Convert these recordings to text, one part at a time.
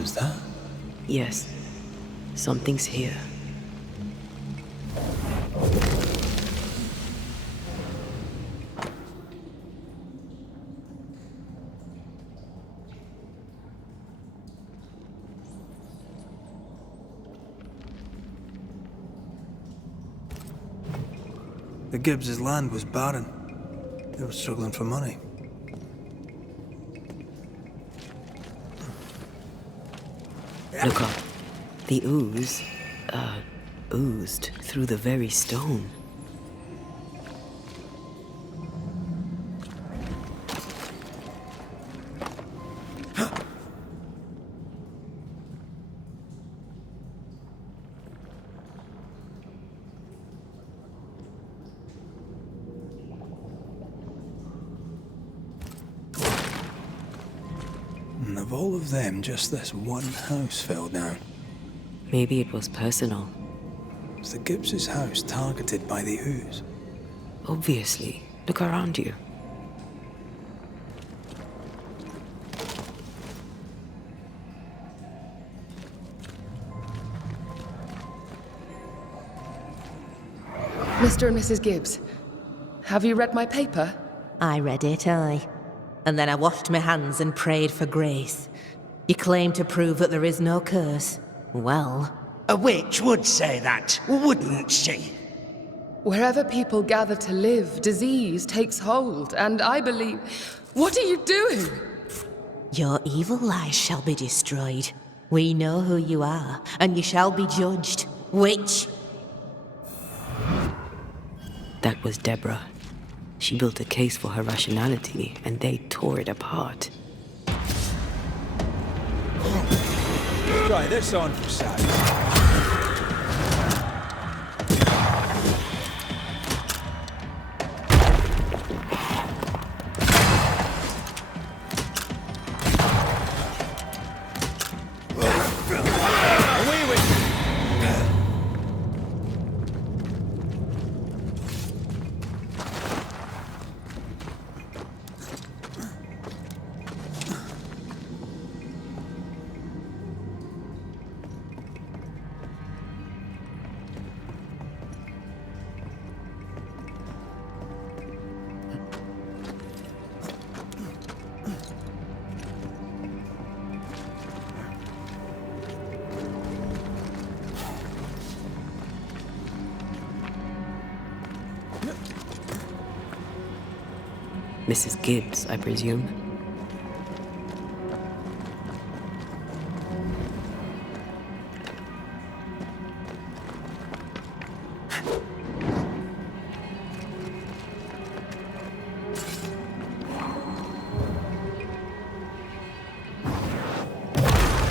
Was that? Yes. Something's here. The Gibbs' land was barren. They were struggling for money. Look up. The ooze, oozed through the very stone. And of all of them, just this one house fell down. Maybe it was personal. Was the Gibbs' house targeted by the ooze? Obviously. Look around you. Mr. and Mrs. Gibbs, have you read my paper? I read it, aye. And then I washed my hands and prayed for grace. You claim to prove that there is no curse. Well... A witch would say that, wouldn't she? Wherever people gather to live, disease takes hold, and I believe... What are you doing? Your evil lies shall be destroyed. We know who you are, and you shall be judged. Witch! That was Deborah. She built a case for her rationality, and they tore it apart. Try this on for size. Mrs. Gibbs, I presume.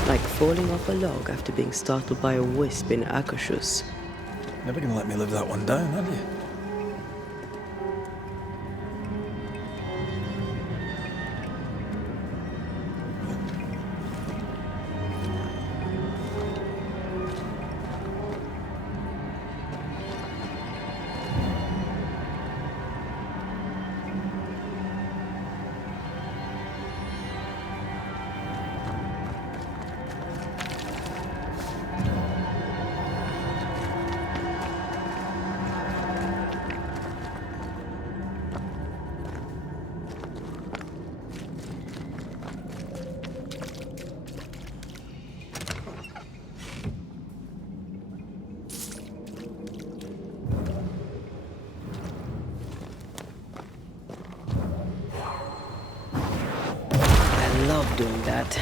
Like falling off a log after being startled by a wisp in Akashus. Never gonna let me live that one down, are you? I love doing that.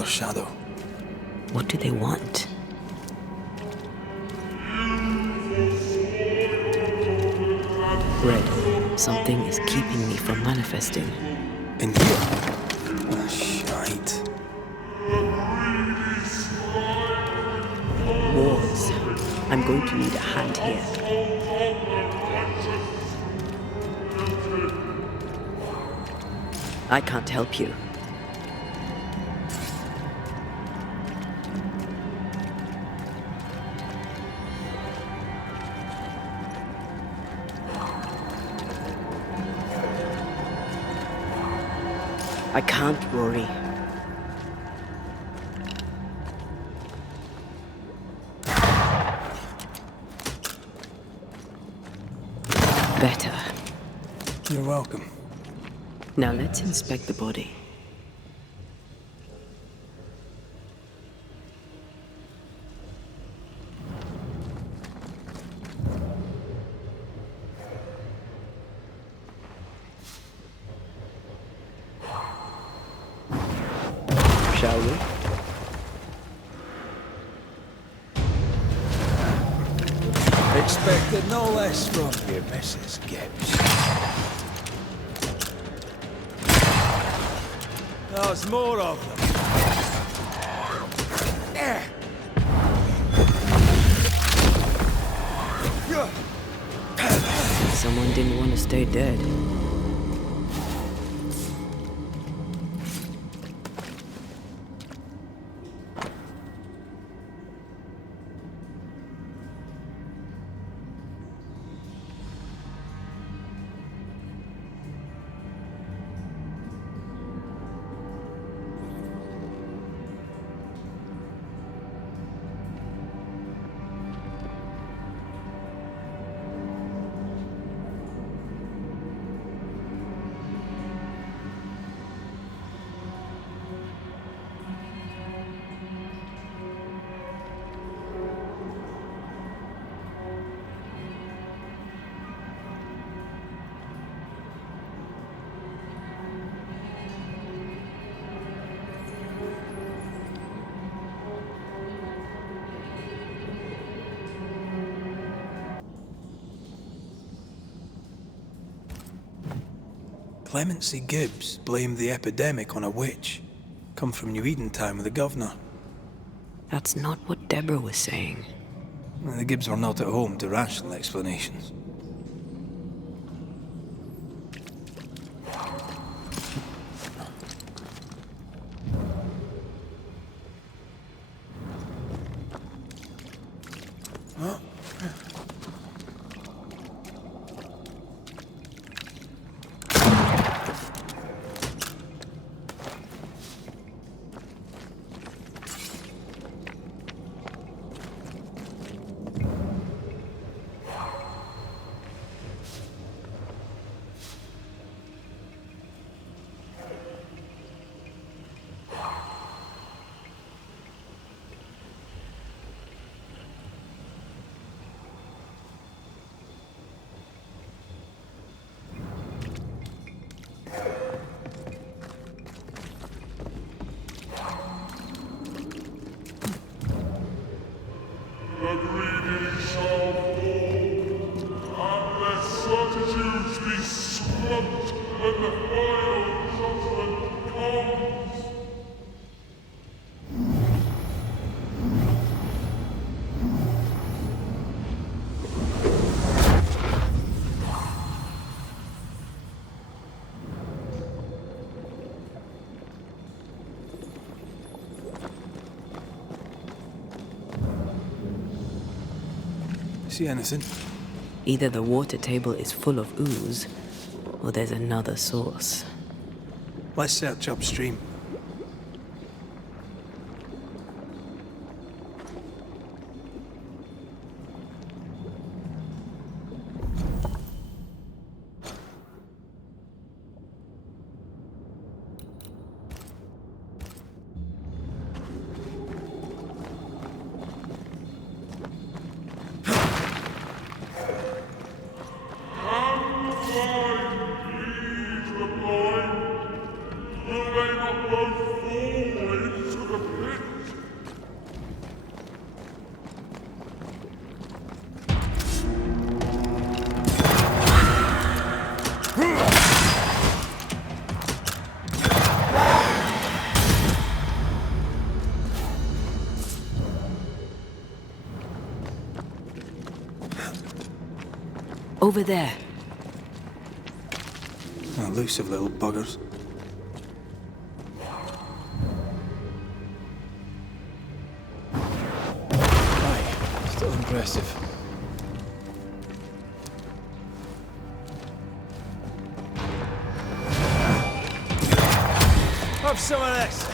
another shadow. What do they want? Red, something is keeping me from manifesting. In here? Ah, shite. Wards. I'm going to need a hand here. I can't help you. I can't, Rory. Better. You're welcome. Now let's inspect the body. Shall we? Expected no less from you, Mrs. Gibbs. There's more of them. Someone didn't want to stay dead. Clemency Gibbs blamed the epidemic on a witch. Come from New Eden Town with the governor. That's not what Deborah was saying. The Gibbs were not at home to rational explanations. See anything? Either the water table is full of ooze, or there's another source. Let's search upstream. Will they not Over there. Elusive little buggers. Aye, still impressive. Have some of this.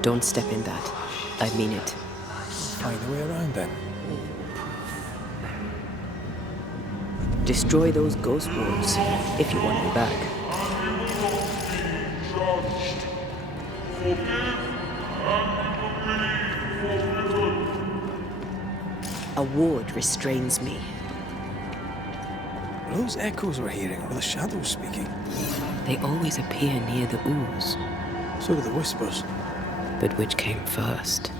Don't step in that. I mean it. Find a way around then. Destroy those ghost wards if you want me back. A ward restrains me. Were those echoes we're hearing, or the shadows speaking? They always appear near the ooze. So do the whispers. But which came first?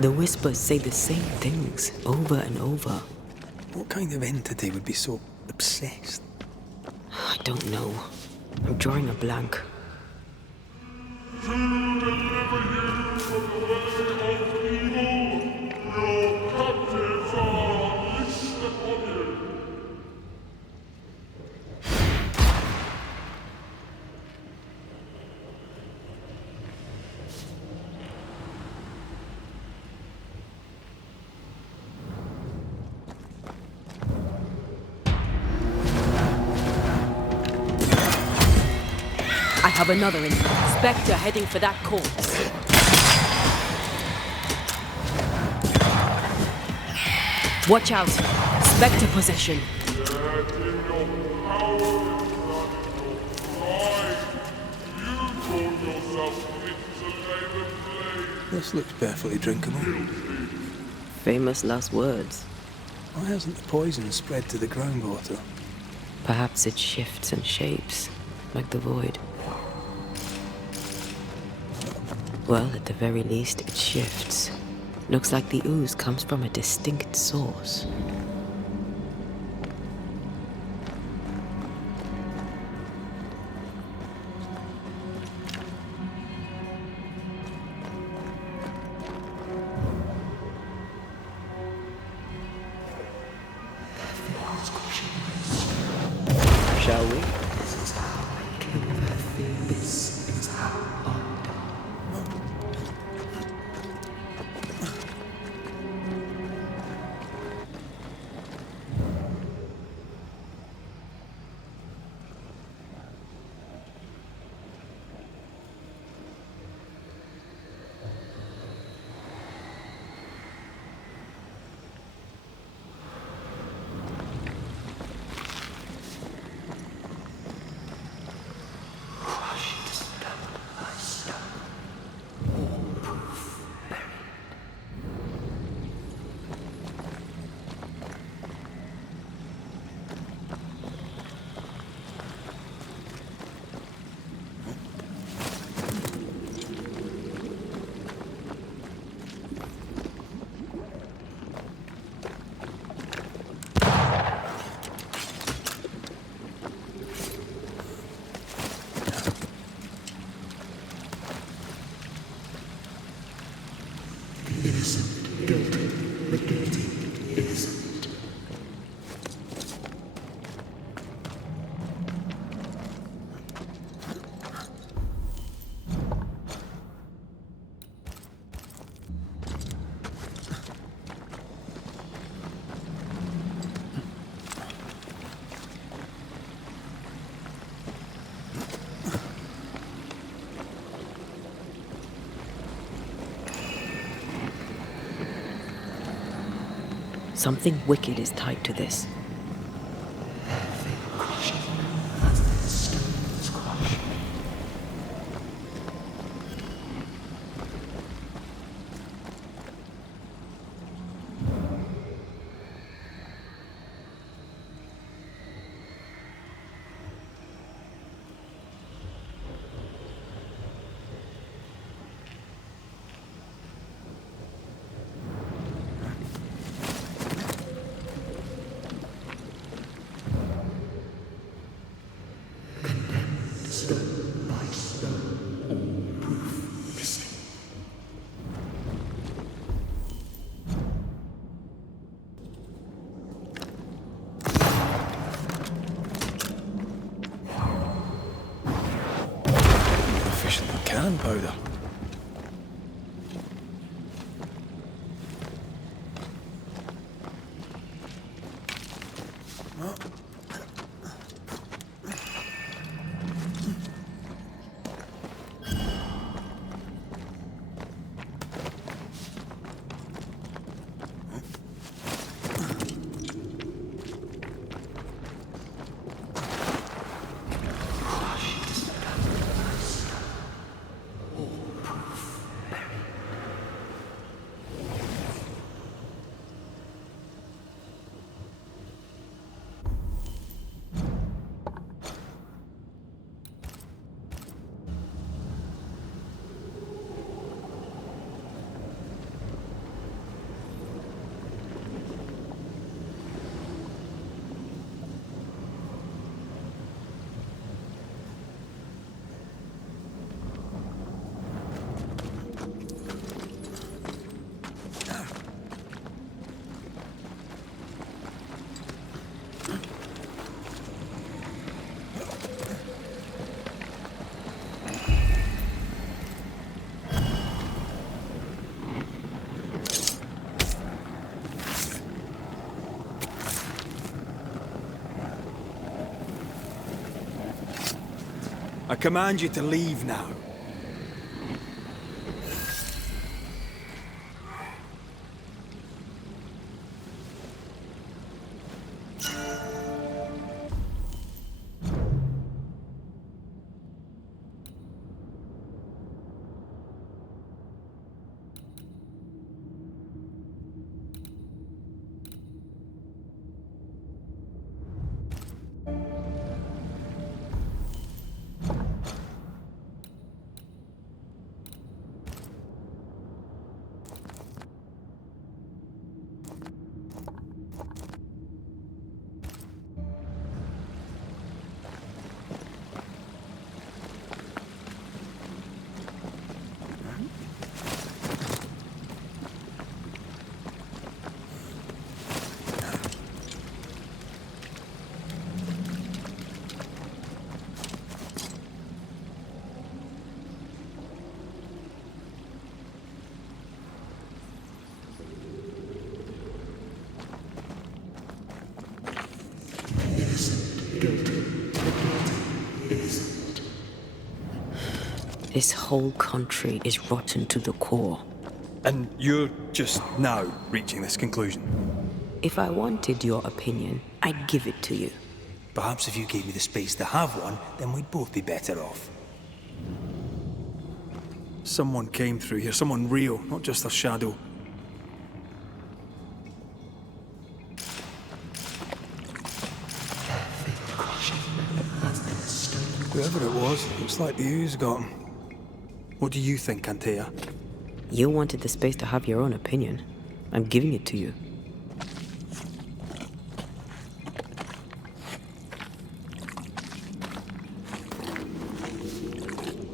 The whispers say the same things over and over. What kind of entity would be so obsessed? I don't know. I'm drawing a blank. I have another in. Spectre heading for that corpse. Watch out. Spectre possession. This looks perfectly drinkable. Famous last words. Why hasn't the poison spread to the groundwater? Perhaps it shifts and shapes, like the void. Well, at the very least, it shifts. Looks like the ooze comes from a distinct source. Shall we? Something wicked is tied to this. Gunpowder. I command you to leave now. This whole country is rotten to the core. And you're just now reaching this conclusion? If I wanted your opinion, I'd give it to you. Perhaps if you gave me the space to have one, then we'd both be better off. Someone came through here, someone real, not just a shadow. Whoever it was, looks like the ooze got him. What do you think, Antea? You wanted the space to have your own opinion. I'm giving it to you.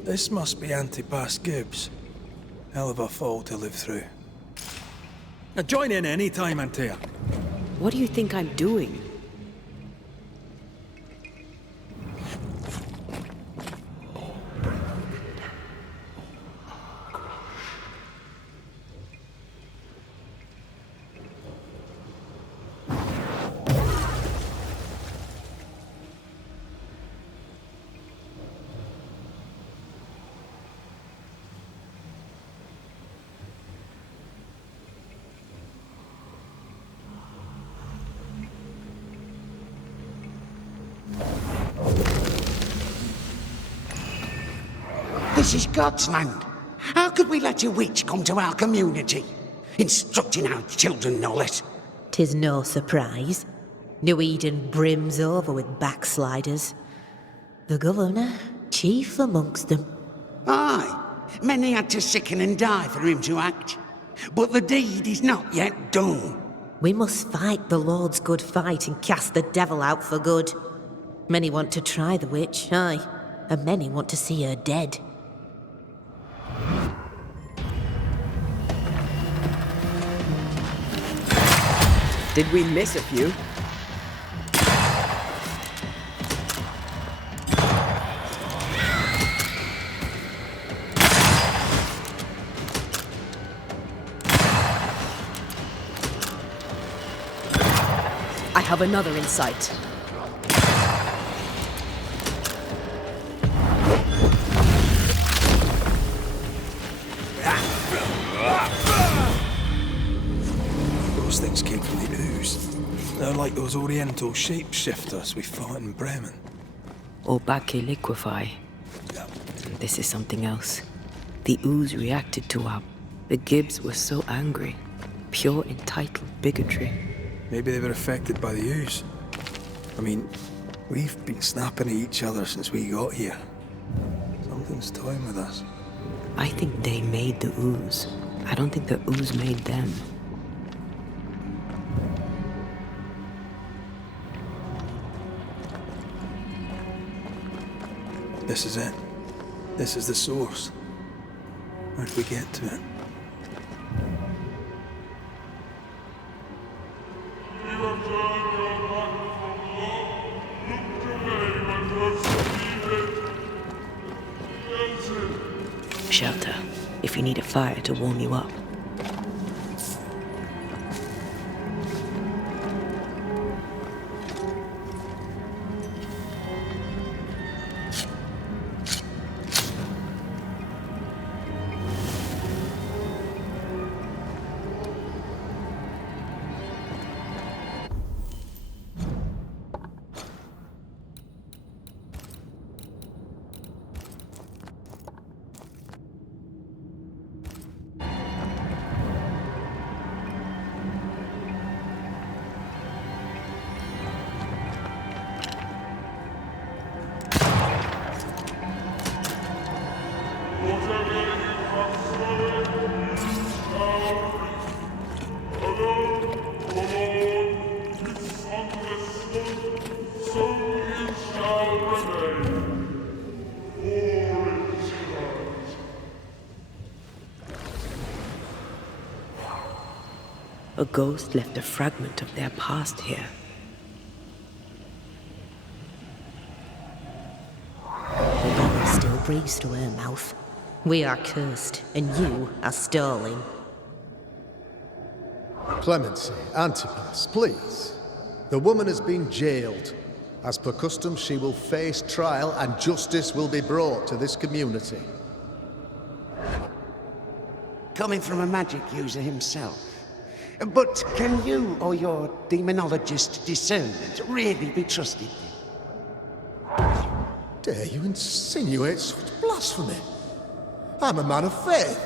This must be Antipas Gibbs. Hell of a fall to live through. Now join in any time, Antea. What do you think I'm doing? This is God's land. How could we let a witch come to our community? Instructing our children, no less. 'Tis no surprise. New Eden brims over with backsliders. The governor, chief amongst them. Aye, many had to sicken and die for him to act. But the deed is not yet done. We must fight the Lord's good fight and cast the devil out for good. Many want to try the witch, aye, and many want to see her dead. Did we miss a few? I have another in sight. Those things came from the ooze. They're like those oriental shapeshifters we fought in Bremen. Or Bacche liquefy. This is something else. The ooze reacted to our... The Gibbs were so angry. Pure entitled bigotry. Maybe they were affected by the ooze. I mean, we've been snapping at each other since we got here. Something's toying with us. I think they made the ooze. I don't think the ooze made them. This is it. This is the source. Where do we get to it? Shelter, if you need a fire to warm you up. A ghost left a fragment of their past here. The bottle still breathes to her mouth. We are cursed, and you are stolen. Clemency, Antipas, please. The woman has been jailed. As per custom, she will face trial and justice will be brought to this community. Coming from a magic user himself. But can you or your demonologist discernment really be trusted? Dare you insinuate such blasphemy? I'm a man of faith.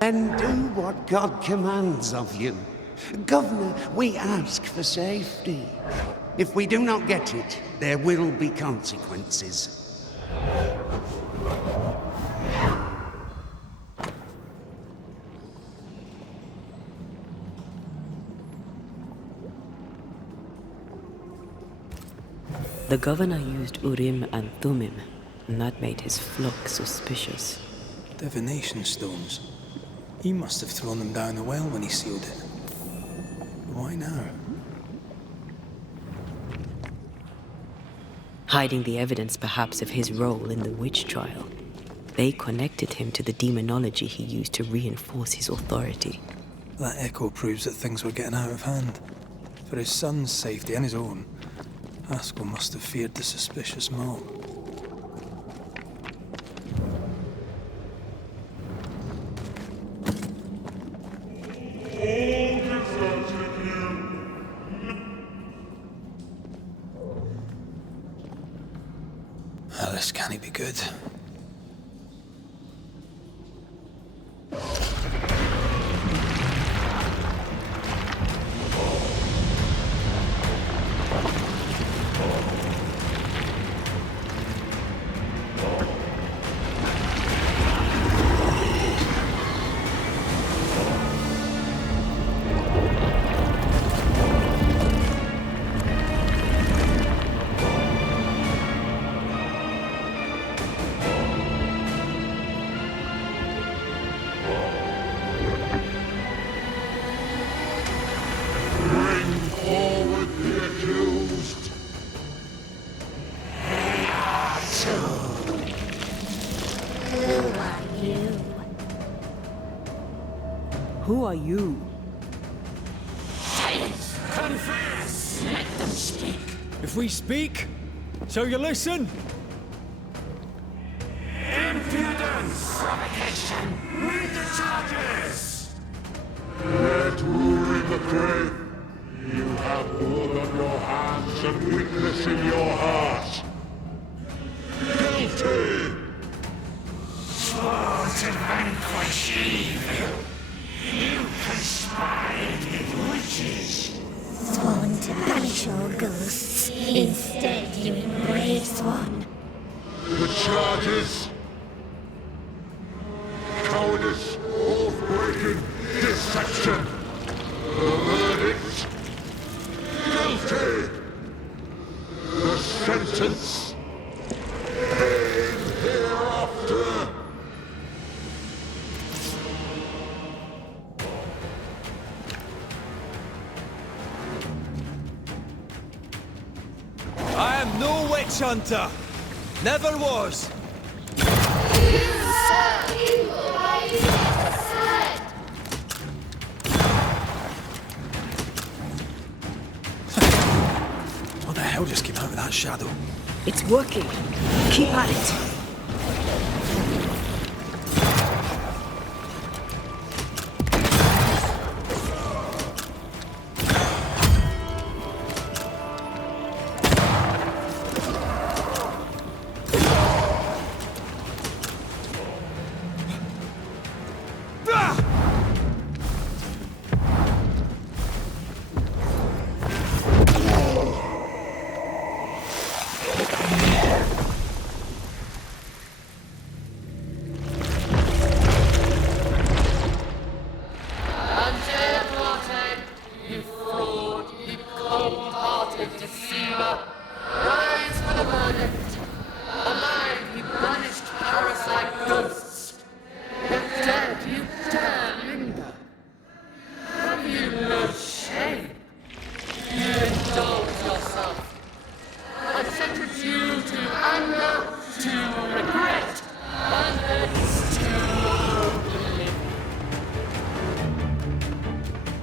And do what God commands of you. Governor, we ask for safety. If we do not get it, there will be consequences. The governor used Urim and Thummim, and that made his flock suspicious. Divination stones. He must have thrown them down the well when he sealed it. Why now? Hiding the evidence perhaps of his role in the witch trial. They connected him to the demonology he used to reinforce his authority. That echo proves that things were getting out of hand. For his son's safety and his own, Haskell must have feared the suspicious mob. All deserted you good. Who are you? Confess! Let them speak! If we speak, so you listen? Impudence! Provocation! Read the charges! Let rule in the grave. You have blood on your hands and weakness in your heart. Guilty! Swore to vanquish evil! You conspired with witches! Sworn to banish all ghosts. Instead, you embrace one. The charges. Cowardice, oath-breaking, deception. The verdict. Guilty. The sentence. Pain hereafter. I am no witch hunter. Never was. What the hell just came out of that shadow? It's working. Keep at it.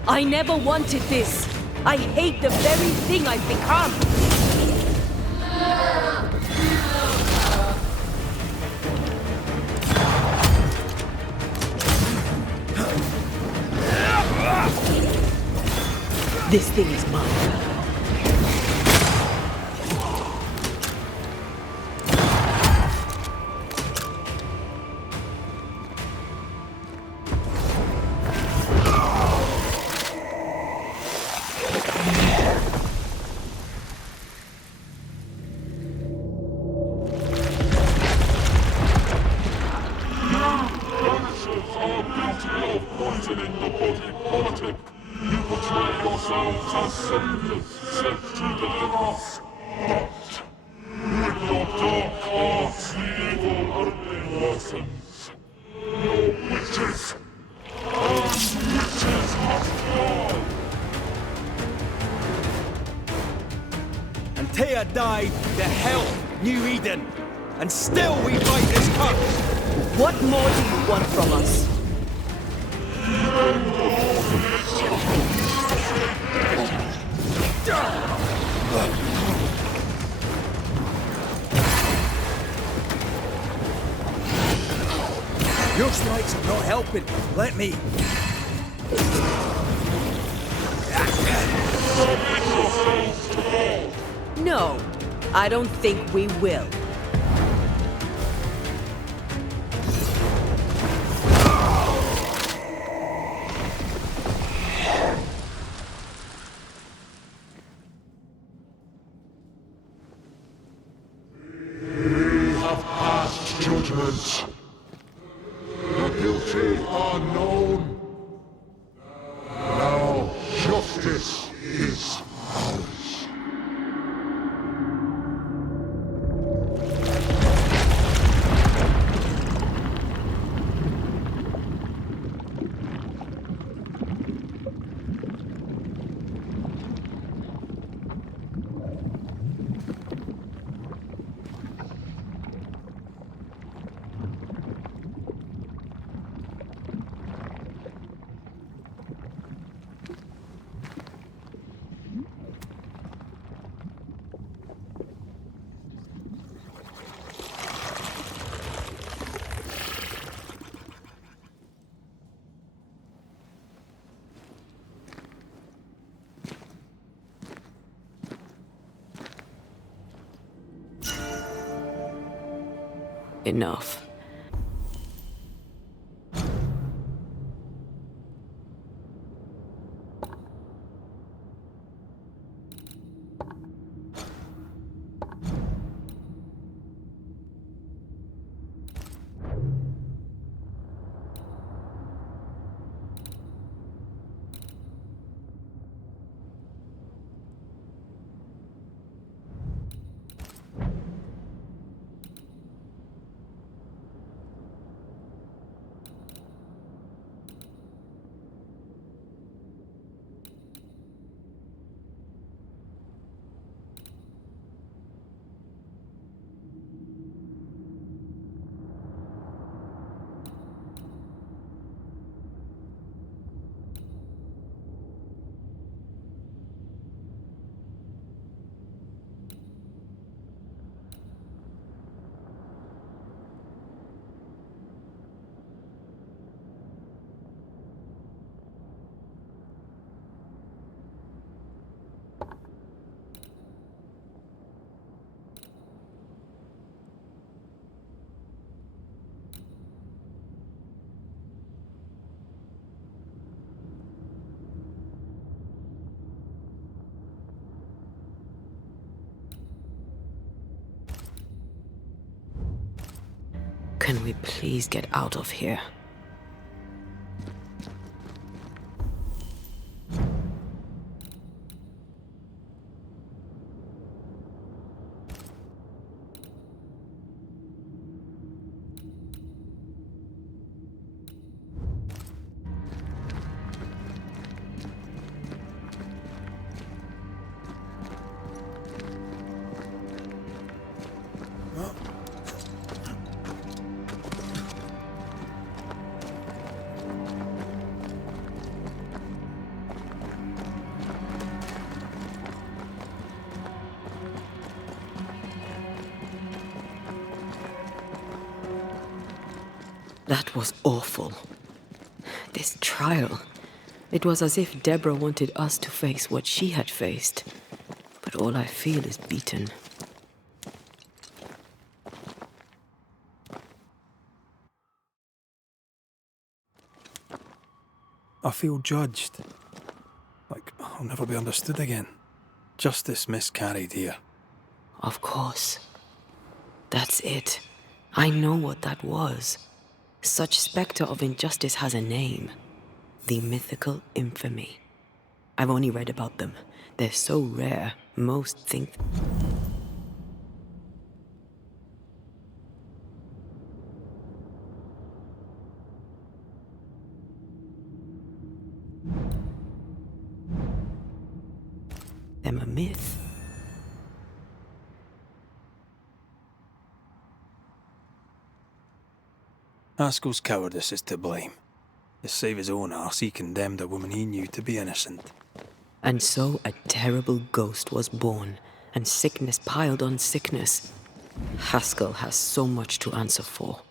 I never wanted this. I hate the very thing I've become. This thing is mine. Banishers are guilty of poisoning the body politic. You portray yourselves as saviors sent to deliver us. But with your dark arts, the evil only worsens. You're witches. And witches must die. Antea died, the hell, New Eden. And still we fight this curse. What more do you want from us? Your strikes are not helping. Let me. No, I don't think we will. is. The guilty are known. Now justice is ours. Enough. Can we please get out of here? That was awful. This trial. It was as if Deborah wanted us to face what she had faced. But all I feel is beaten. I feel judged. Like I'll never be understood again. Justice miscarried here. Of course. That's it. I know what that was. Such spectre of injustice has a name. The mythical infamy. I've only read about them. They're so rare, most think... them a myth. Haskell's cowardice is to blame. To save his own arse, he condemned a woman he knew to be innocent. And so a terrible ghost was born, and sickness piled on sickness. Haskell has so much to answer for.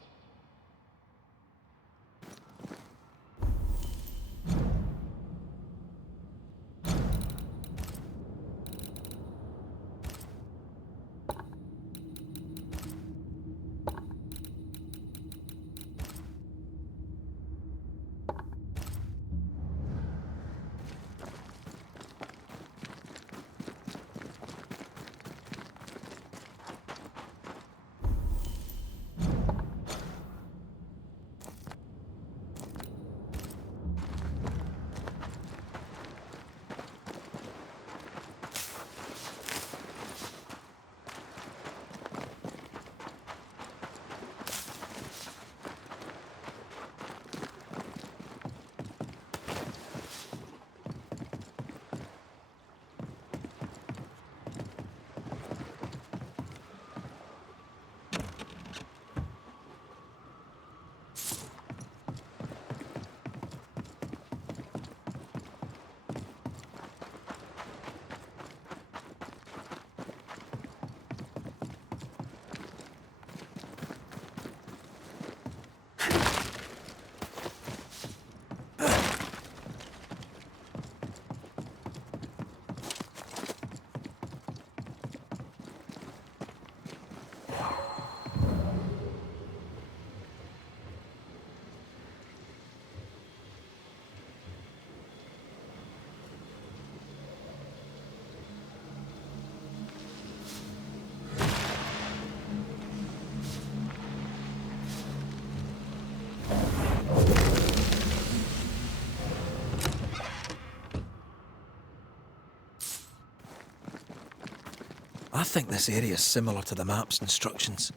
I think this area is similar to the map's instructions.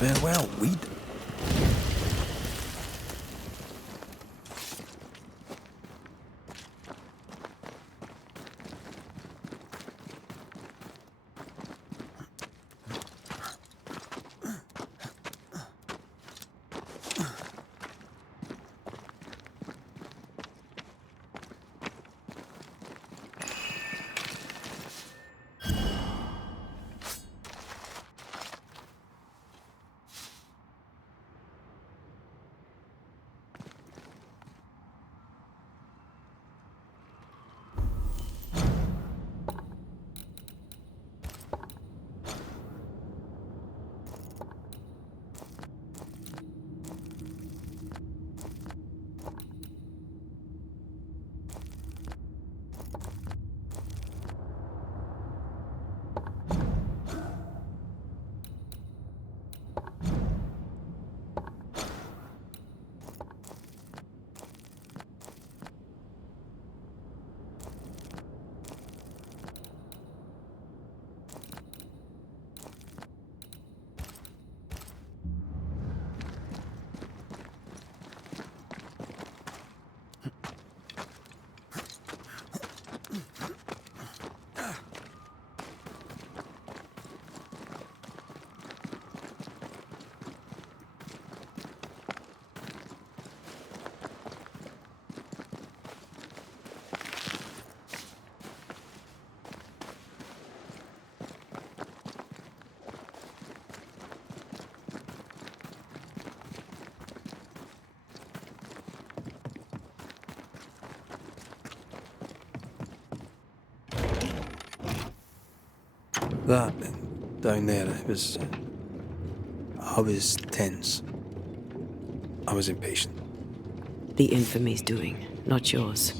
Farewell, weed. That down there, it was... I was tense. I was impatient. The infamy's doing, not yours.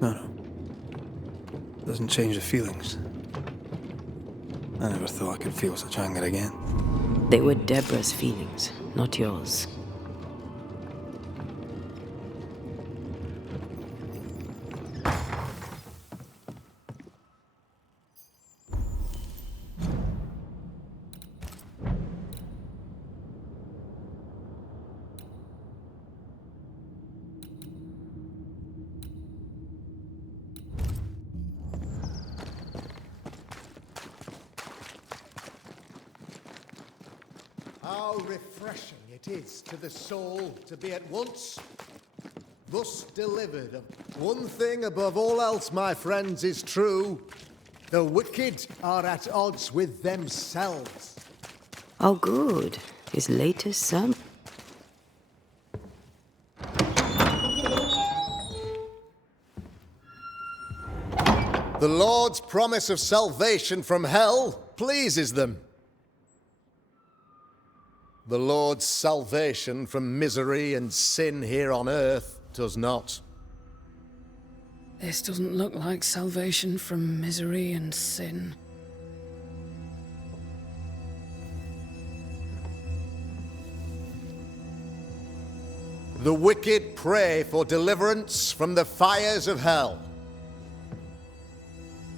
No. Doesn't change the feelings. I never thought I could feel such anger again. They were Deborah's feelings, not yours. How refreshing it is to the soul to be at once thus delivered. One thing above all else, my friends, is true. The wicked are at odds with themselves. Oh, good. His latest sermon. The Lord's promise of salvation from hell pleases them. The Lord's salvation from misery and sin here on earth does not. This doesn't look like salvation from misery and sin. The wicked pray for deliverance from the fires of hell,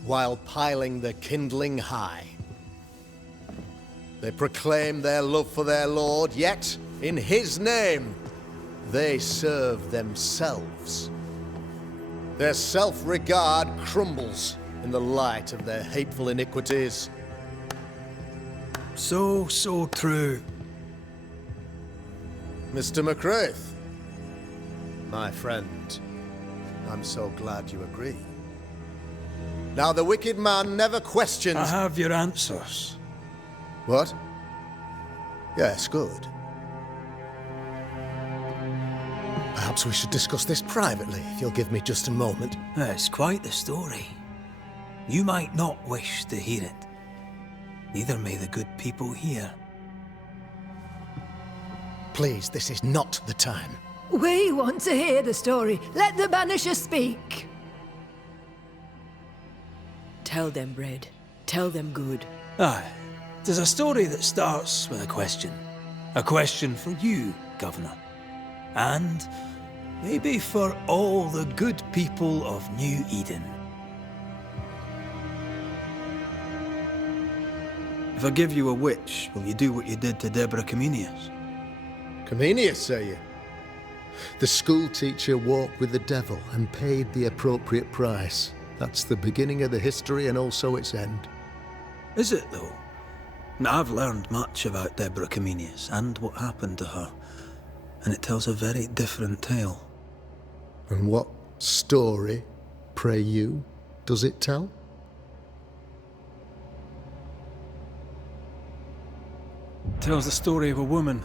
while piling the kindling high. They proclaim their love for their Lord, yet in his name they serve themselves. Their self-regard crumbles in the light of their hateful iniquities. So true. Mr. McCraith, my friend, I'm so glad you agree. Now, the wicked man never questions... I have your answers. What? Yes, good. Perhaps we should discuss this privately, if you'll give me just a moment. It's quite the story. You might not wish to hear it. Neither may the good people here. Please, this is not the time. We want to hear the story. Let the Banisher speak. Tell them, Red. Tell them good. Aye. There's a story that starts with a question. A question for you, Governor. And maybe for all the good people of New Eden. If I give you a witch, will you do what you did to Deborah Comenius? Comenius, say you? The school teacher walked with the devil and paid the appropriate price. That's the beginning of the history and also its end. Is it, though? Now, I've learned much about Deborah Comenius and what happened to her, and it tells a very different tale. And what story, pray you, does it tell? It tells the story of a woman,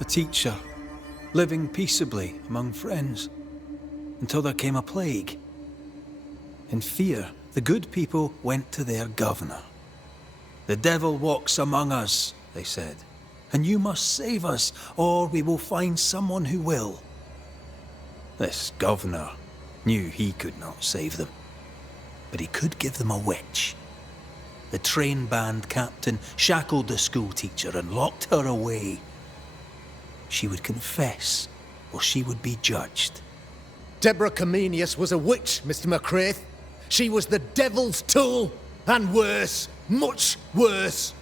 a teacher, living peaceably among friends, until there came a plague. In fear, the good people went to their governor. "The devil walks among us," they said, "and you must save us, or we will find someone who will." This governor knew he could not save them, but he could give them a witch. The train band captain shackled the school teacher and locked her away. She would confess, or she would be judged. Deborah Comenius was a witch, Mr. McCraith. She was the devil's tool, and worse, much worse.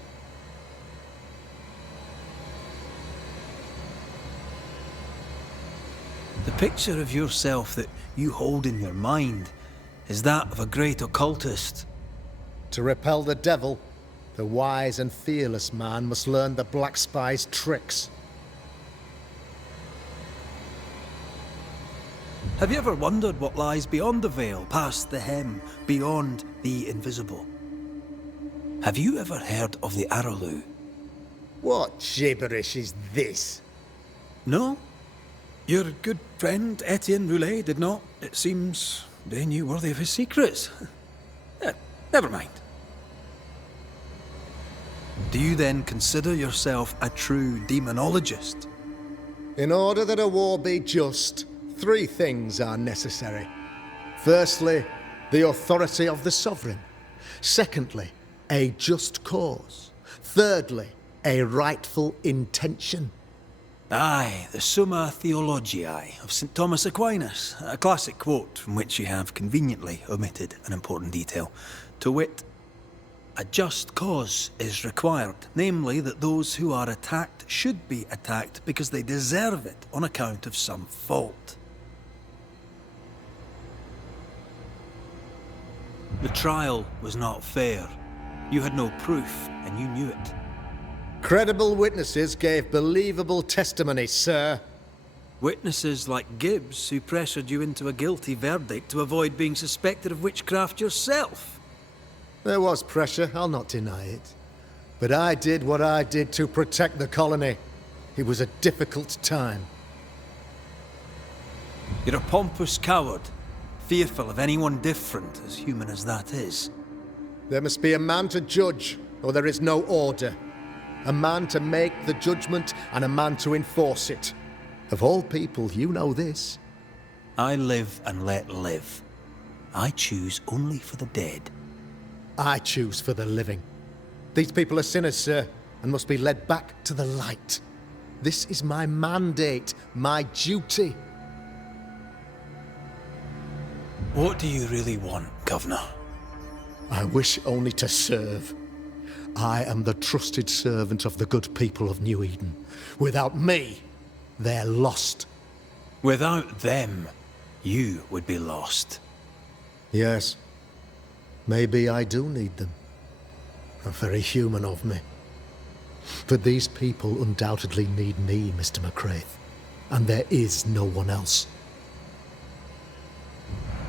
The picture of yourself that you hold in your mind is that of a great occultist. To repel the devil, the wise and fearless man must learn the Black Spy's tricks. Have you ever wondered what lies beyond the veil, past the hem, beyond the invisible? Have you ever heard of the Araloo? What gibberish is this? No? Your good friend Etienne Roulet did not. It seems they knew worthy of his secrets. Never mind. Do you then consider yourself a true demonologist? In order that a war be just, 3 things are necessary. Firstly, the authority of the sovereign. Secondly, a just cause. Thirdly, a rightful intention. Aye, the Summa Theologiae of St. Thomas Aquinas, a classic quote from which you have conveniently omitted an important detail. To wit, a just cause is required, namely that those who are attacked should be attacked because they deserve it on account of some fault. The trial was not fair. You had no proof, and you knew it. Credible witnesses gave believable testimony, sir. Witnesses like Gibbs, who pressured you into a guilty verdict to avoid being suspected of witchcraft yourself. There was pressure, I'll not deny it. But I did what I did to protect the colony. It was a difficult time. You're a pompous coward, fearful of anyone different, as human as that is. There must be a man to judge, or there is no order. A man to make the judgment, and a man to enforce it. Of all people, you know this. I live and let live. I choose only for the dead. I choose for the living. These people are sinners, sir, and must be led back to the light. This is my mandate, my duty. What do you really want, Governor? I wish only to serve. I am the trusted servant of the good people of New Eden. Without me, they're lost. Without them, you would be lost. Yes. Maybe I do need them. Very human of me. But these people undoubtedly need me, Mr. McCraith. And there is no one else.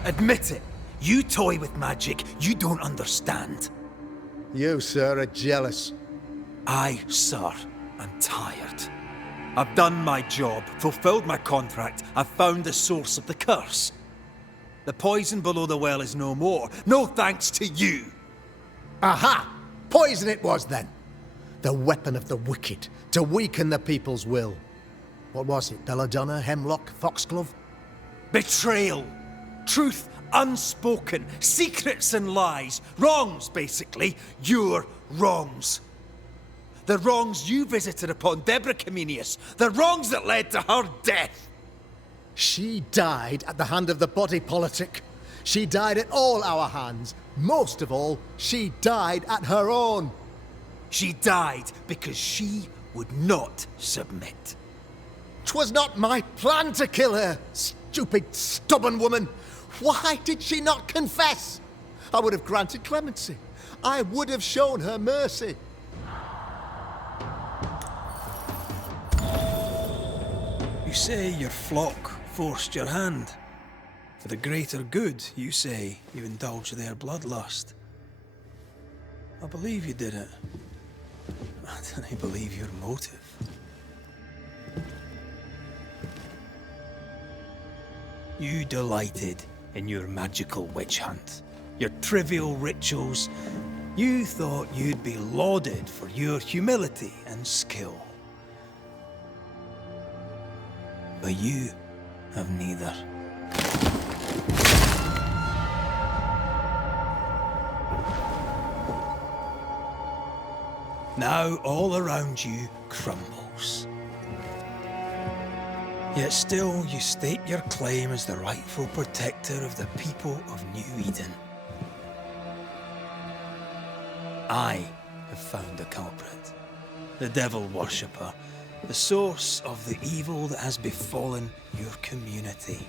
Admit it! You toy with magic you don't understand. You, sir, are jealous. I, sir, am tired. I've done my job, fulfilled my contract, I've found the source of the curse. The poison below the well is no more, no thanks to you. Aha! Poison it was, then. The weapon of the wicked, to weaken the people's will. What was it, belladonna, hemlock, foxglove? Betrayal. Truth unspoken. Secrets and lies. Wrongs, basically. Your wrongs. The wrongs you visited upon Deborah Comenius. The wrongs that led to her death. She died at the hand of the body politic. She died at all our hands. Most of all, she died at her own. She died because she would not submit. 'Twas not my plan to kill her, stupid, stubborn woman. Why did she not confess? I would have granted clemency. I would have shown her mercy. You say your flock forced your hand. For the greater good, you say, you indulged their bloodlust. I believe you did it. I don't believe your motive. You delighted in your magical witch hunt, your trivial rituals. You thought you'd be lauded for your humility and skill. But you have neither. Now all around you crumbles. Yet still you state your claim as the rightful protector of the people of New Eden. I have found the culprit, the devil worshipper, the source of the evil that has befallen your community.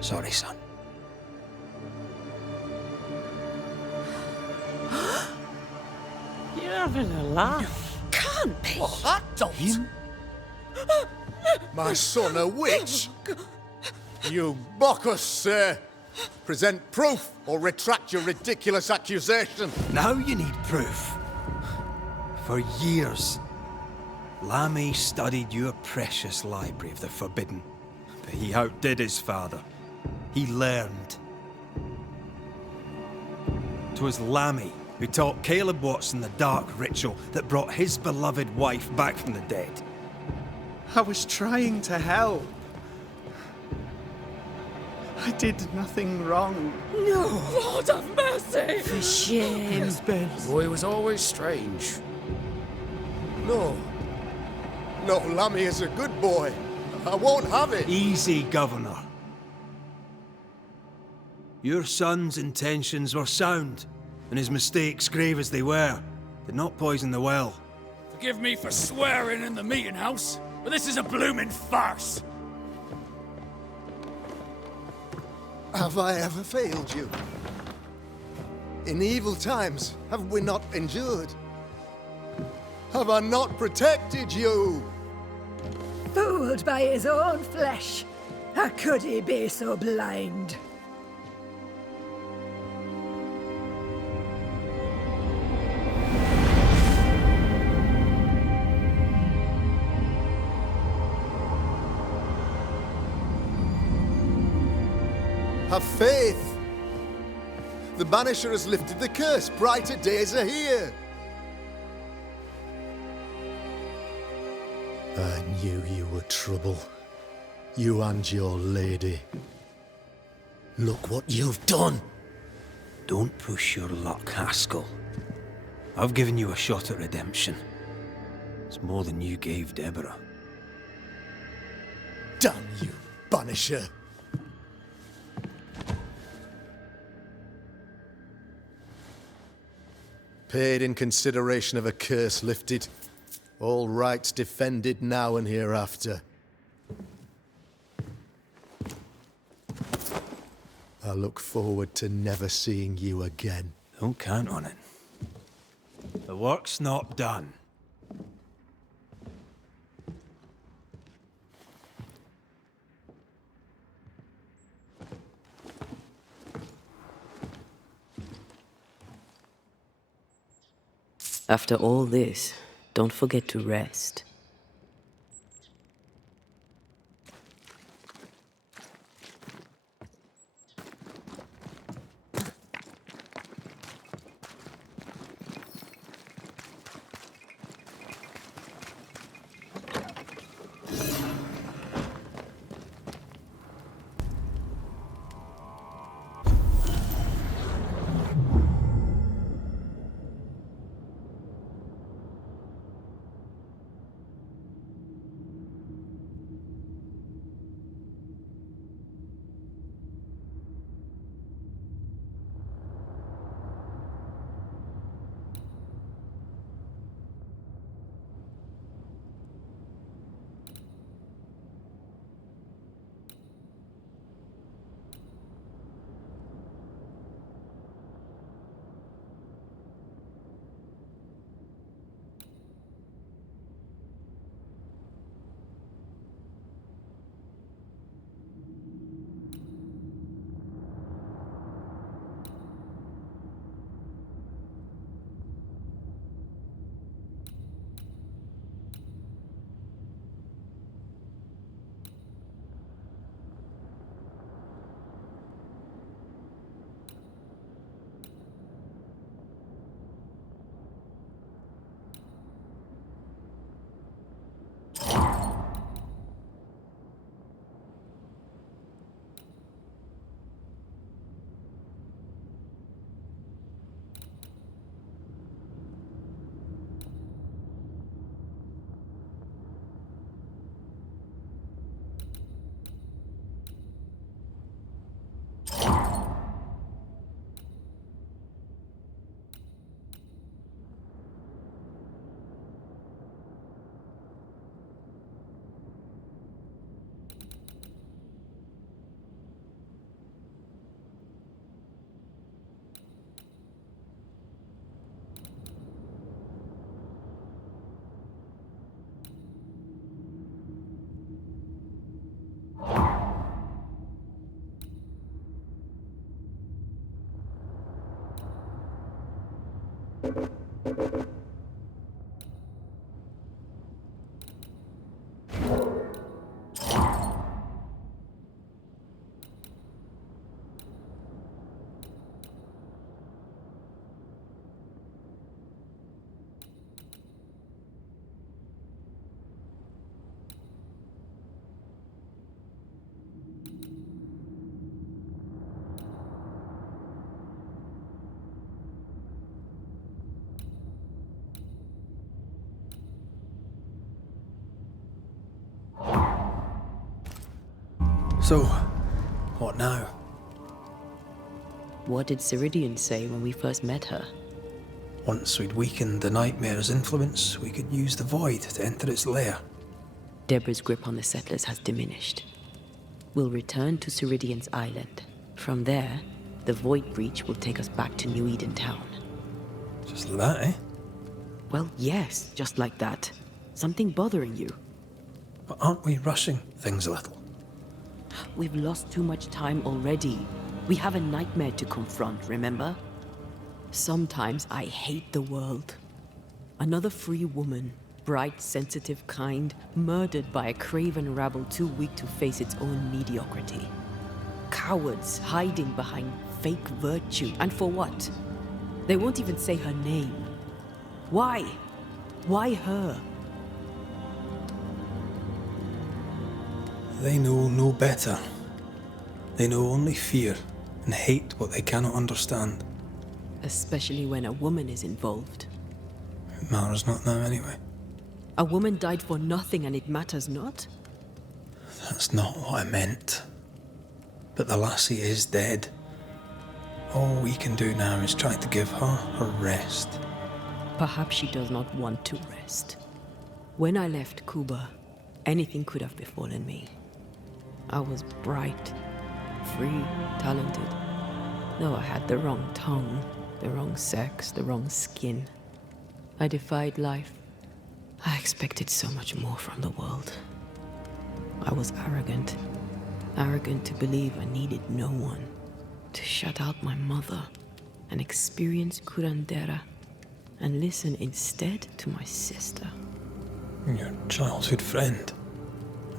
Sorry, son. You're having a laugh. Can't be. What, that don't? Him? My son, a witch? You mock us, sir. Present proof or retract your ridiculous accusation. Now you need proof. For years, Lammy studied your precious library of the forbidden, but he outdid his father. He learned. 'Twas Lammy who taught Caleb Watson the dark ritual that brought his beloved wife back from the dead. I was trying to help. I did nothing wrong. No, Lord have mercy! For shame. Yes, Ben. The boy was always strange. No. No, Lammy is a good boy. I won't have it. Easy, Governor. Your son's intentions were sound, and his mistakes, grave as they were, did not poison the well. Forgive me for swearing in the meeting house, but this is a blooming farce. Have I ever failed you? In evil times, have we not endured? Have I not protected you? Fooled by his own flesh. How could he be so blind? Have faith. The Banisher has lifted the curse. Brighter days are here. I knew you were trouble. You and your lady. Look what you've done. Don't push your luck, Haskell. I've given you a shot at redemption. It's more than you gave Deborah. Damn you, Banisher. Paid in consideration of a curse lifted. All rights defended now and hereafter. I look forward to never seeing you again. Don't count on it. The work's not done. After all this, don't forget to rest. So, what now? What did Ceridian say when we first met her? Once we'd weakened the nightmare's influence, we could use the void to enter its lair. Deborah's grip on the settlers has diminished. We'll return to Ceridian's island. From there, the void breach will take us back to New Eden Town. Just like that, eh? Well, yes, just like that. Something bothering you? But aren't we rushing things a little? We've lost too much time already. We have a nightmare to confront, remember? Sometimes I hate the world. Another free woman, bright, sensitive, kind, murdered by a craven rabble too weak to face its own mediocrity. Cowards hiding behind fake virtue. And for what? They won't even say her name. Why? Why her? They know no better. They know only fear and hate what they cannot understand. Especially when a woman is involved. It matters not now anyway. A woman died for nothing and it matters not? That's not what I meant. But the lassie is dead. All we can do now is try to give her her rest. Perhaps she does not want to rest. When I left Cuba, anything could have befallen me. I was bright, free, talented. Though I had the wrong tongue, the wrong sex, the wrong skin. I defied life. I expected so much more from the world. I was arrogant. Arrogant to believe I needed no one. To shut out my mother and experience curandera. and listen instead to my sister. Your childhood friend.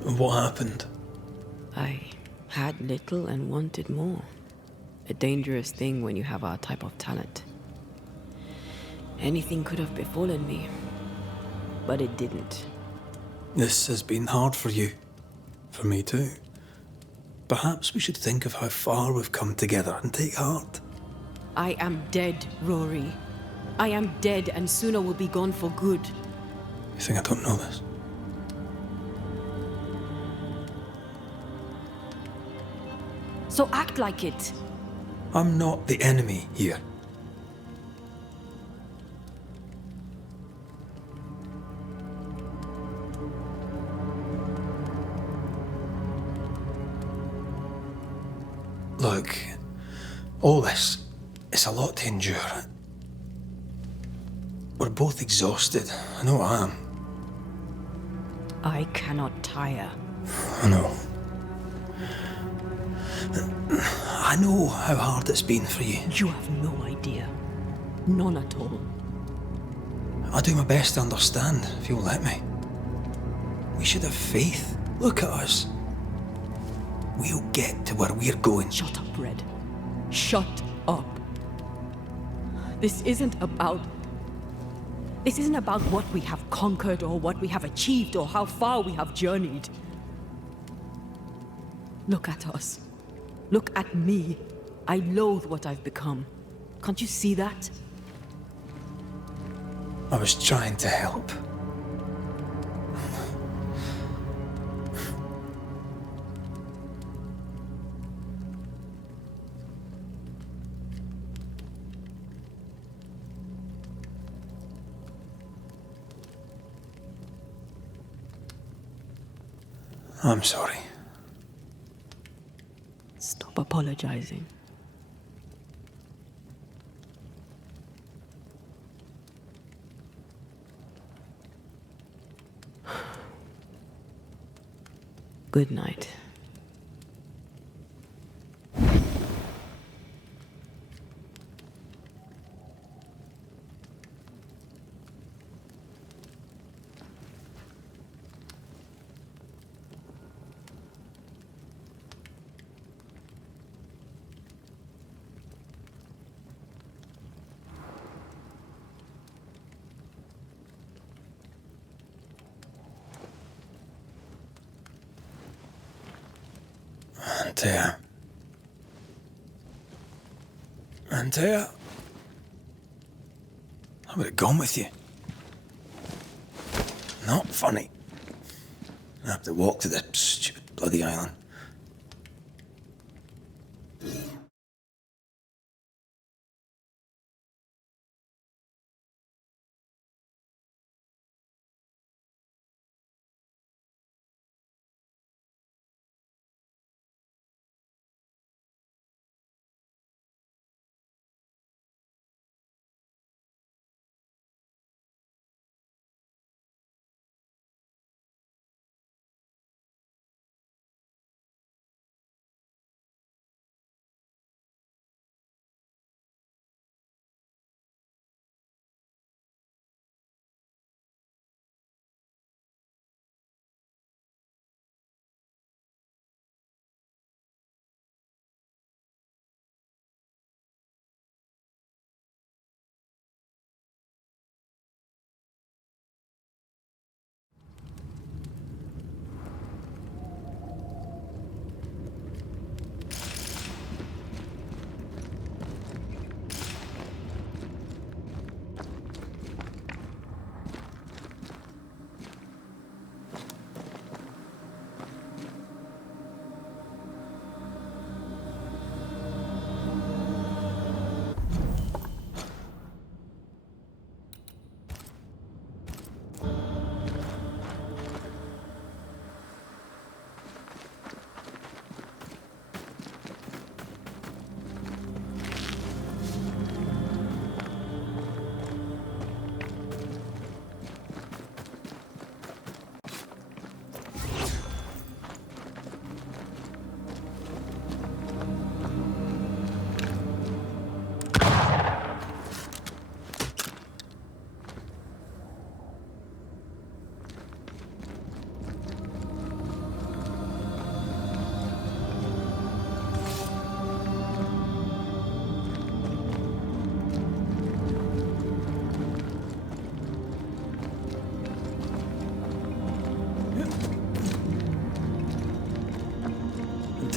What happened? I had little and wanted more. A dangerous thing when you have our type of talent. Anything could have befallen me, but it didn't. This has been hard for you. For me too. Perhaps we should think of how far we've come together and take heart. I am dead, Rory. I am dead, and sooner will be gone for good. You think I don't know this? So act like it. I'm not the enemy here. Look, all this, it's a lot to endure. We're both exhausted. I know I am. I cannot tire. I know. I know how hard it's been for you. You have no idea. None at all. I'll do my best to understand, if you'll let me. We should have faith. Look at us. We'll get to where we're going. Shut up, Red. Shut up. This isn't about what we have conquered or what we have achieved or how far we have journeyed. Look at us. Look at me. I loathe what I've become. Can't you see that? I was trying to help. I'm sorry. Stop apologizing. Good night. Antea, I would have gone with you. Not funny. I have to walk to the stupid bloody island.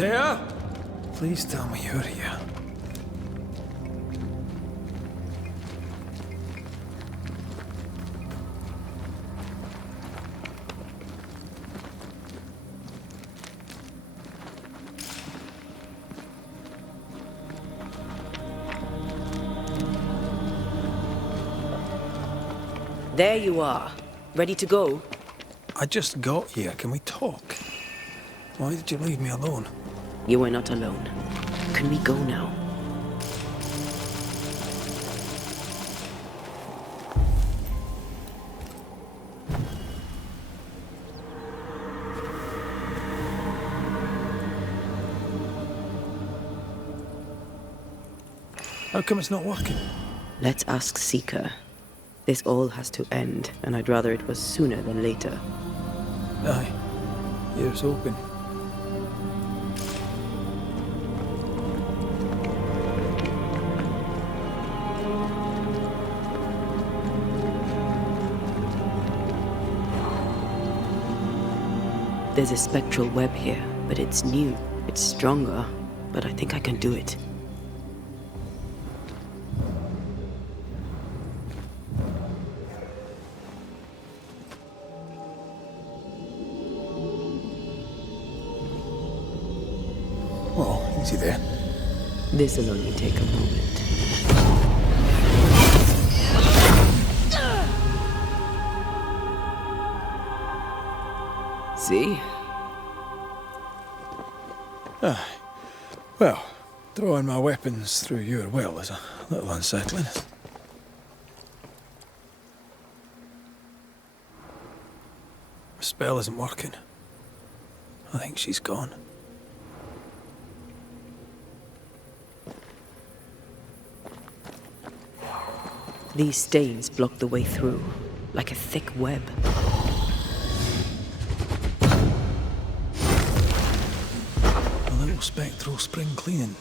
Tea? Please tell me you're here. There you are. Ready to go? I just got here. Can we talk? Why did you leave me alone? You were not alone. Can we go now? How come it's not working? Let's ask Seeker. This all has to end, and I'd rather it was sooner than later. Aye. Here's hoping. There's a spectral web here, but it's new. It's stronger, but I think I can do it. Oh, easy there. This'll only take a moment. See? Well, throwing my weapons through your will is a little unsettling. The spell isn't working. I think she's gone. These stains block the way through, like a thick web. A little spectral spring cleaning.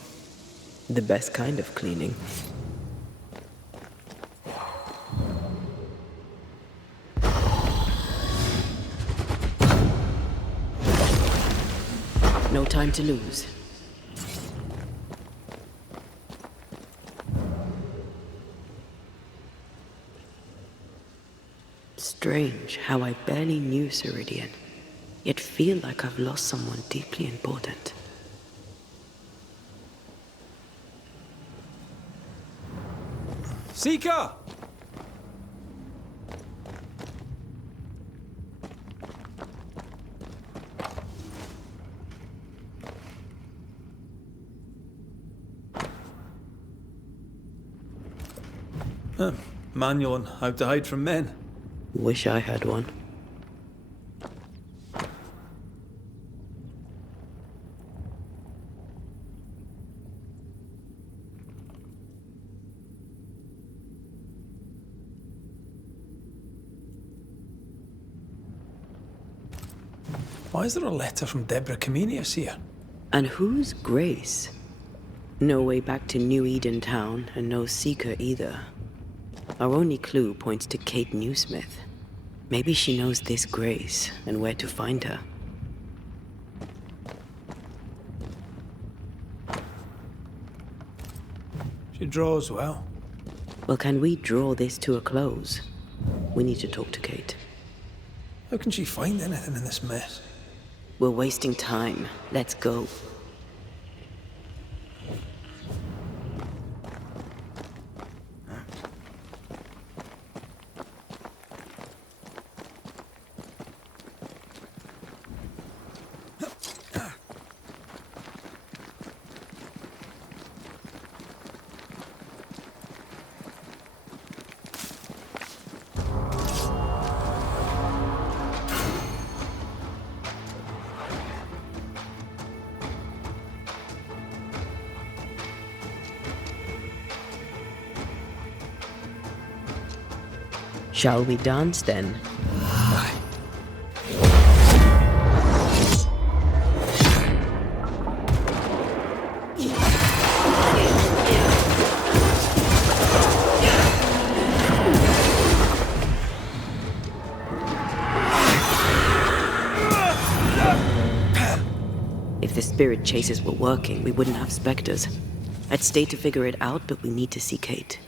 The best kind of cleaning. No time to lose. Strange how I barely knew Ceridian, yet feel like I've lost someone deeply important. Seeker! Manual on how to hide from men. Wish I had one. Why is there a letter from Deborah Comenius here? And who's Grace? No way back to New Eden Town, and no Seeker either. Our only clue points to Kate Newsmith. Maybe she knows this Grace and where to find her. She draws well. Well, can we draw this to a close? We need to talk to Kate. How can she find anything in this mess? We're wasting time. Let's go. Shall we dance then? If this spirit chasers were working, we wouldn't have specters. I'd stay to figure it out, but we need to see Kate.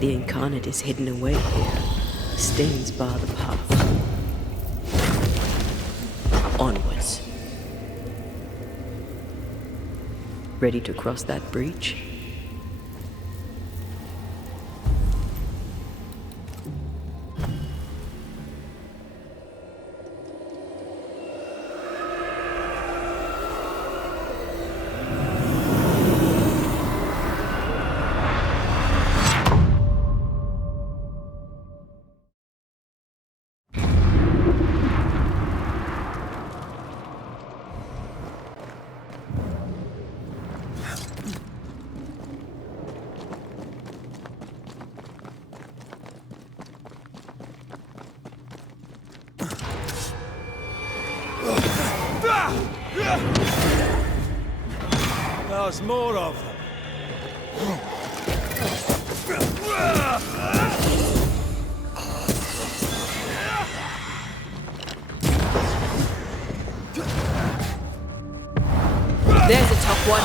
The incarnate is hidden away here. Stains bar the path. Onwards. Ready to cross that breach? There's more of them. There's a tough one.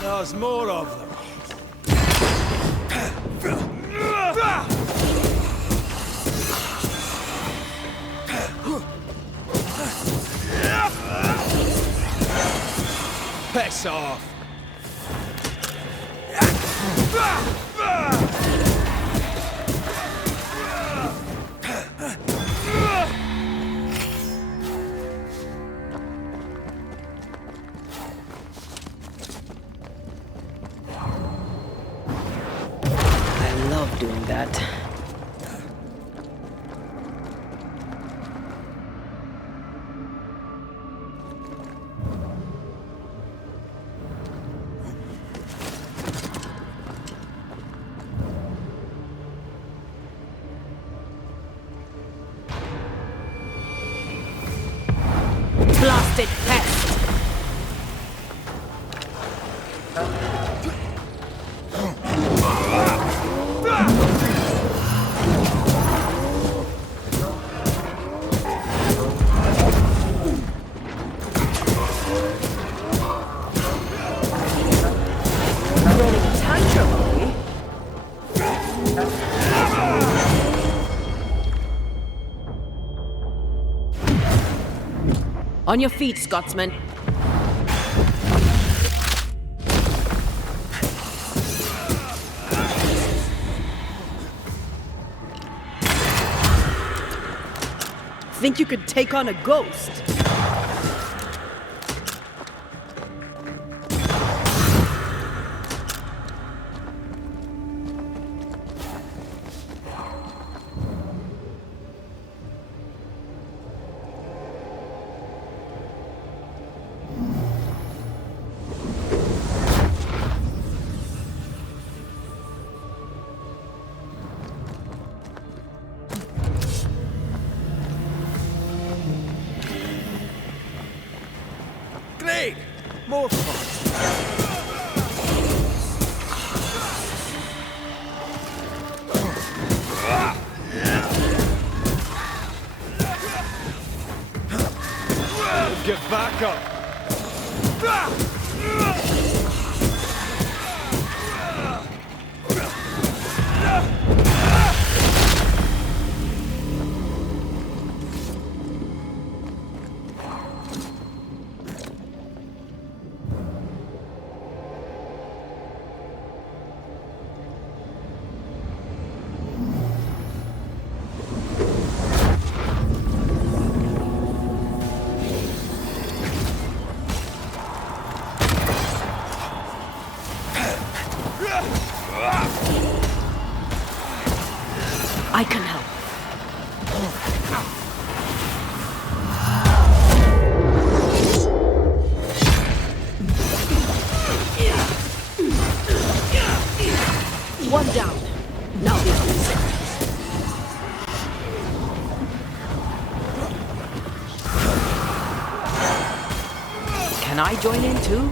There's more of them. Piss off. Doing that. Blasted pest! On your feet, Scotsman. think you could take on a ghost? Great! More fun! Get back up! I can help. One down. Now the others. Can I join in too?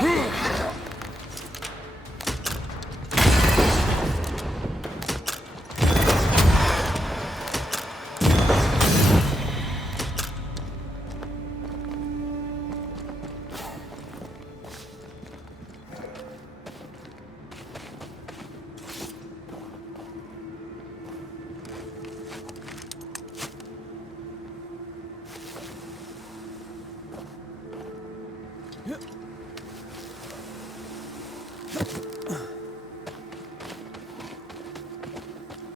Yeah.